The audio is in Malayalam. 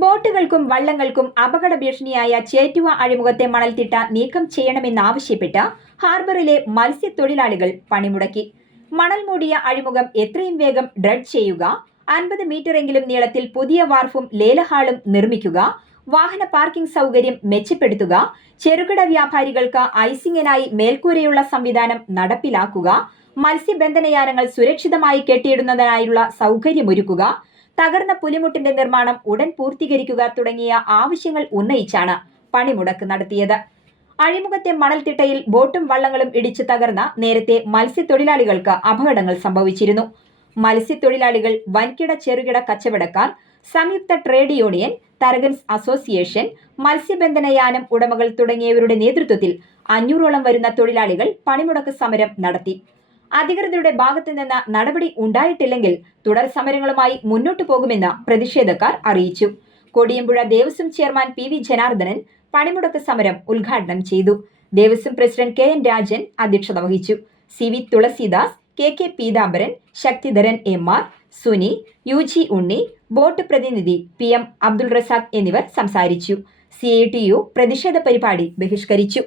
ബോട്ടുകൾക്കും വള്ളങ്ങൾക്കും അപകട ഭീഷണിയായ ചേറ്റുവ അഴിമുഖത്തെ മണൽത്തിട്ട നീക്കം ചെയ്യണമെന്നാവശ്യപ്പെട്ട് ഹാർബറിലെ മത്സ്യത്തൊഴിലാളികൾ പണിമുടക്കി. മണൽ മൂടിയ അഴിമുഖം എത്രയും വേഗം ഡ്രഡ്ജ് ചെയ്യുക, 50 മീറ്ററെങ്കിലും നീളത്തിൽ പുതിയ വാർഫും ലേലഹാളും നിർമ്മിക്കുക, വാഹന പാർക്കിംഗ് സൗകര്യം മെച്ചപ്പെടുത്തുക, ചെറുകിട വ്യാപാരികൾക്ക് ഐസിങ്ങിനായി മേൽക്കൂരയുള്ള സംവിധാനം നടപ്പിലാക്കുക, മത്സ്യബന്ധനയാനങ്ങൾ സുരക്ഷിതമായി കെട്ടിയിടുന്നതിനായുള്ള സൗകര്യമൊരുക്കുക, തകർന്ന പുലിമുട്ടിന്റെ നിർമ്മാണം ഉടൻ പൂർത്തീകരിക്കുക തുടങ്ങിയ ആവശ്യങ്ങൾ ഉന്നയിച്ചാണ് പണിമുടക്ക് നടത്തിയത്. അഴിമുഖത്തെ മണൽത്തിട്ടയിൽ ബോട്ടും വള്ളങ്ങളും ഇടിച്ചു തകർന്ന നേരത്തെ മത്സ്യത്തൊഴിലാളികൾക്ക് അപകടങ്ങൾ സംഭവിച്ചിരുന്നു. മത്സ്യത്തൊഴിലാളികൾ, വൻകിട ചെറുകിട കച്ചവടക്കാർ, സംയുക്ത ട്രേഡ് യൂണിയൻ, തരകൻസ് അസോസിയേഷൻ, മത്സ്യബന്ധനയാനം ഉടമകൾ തുടങ്ങിയവരുടെ നേതൃത്വത്തിൽ 500ഓളം വരുന്ന തൊഴിലാളികൾ പണിമുടക്ക് സമരം നടത്തി. അധികൃതരുടെ ഭാഗത്തു നിന്ന് നടപടി ഉണ്ടായിട്ടില്ലെങ്കിൽ തുടർ സമരങ്ങളുമായി മുന്നോട്ടു പോകുമെന്ന് പ്രതിഷേധക്കാർ അറിയിച്ചു. കൊടിയമ്പുഴ ദേവസ്വം ചെയർമാൻ PV ജനാർദ്ദനൻ പണിമുടക്ക് സമരം ഉദ്ഘാടനം ചെയ്തു. ദേവസ്വം പ്രസിഡന്റ് KN രാജൻ അധ്യക്ഷത വഹിച്ചു. CV Tulasidas, KK Peethambaran, Sakthidharan MR, Suni, UG Unni, boat പ്രതിനിധി PM അബ്ദുൾ റസാഖ് എന്നിവർ സംസാരിച്ചു. CITU പ്രതിഷേധ പരിപാടി ബഹിഷ്കരിച്ചു.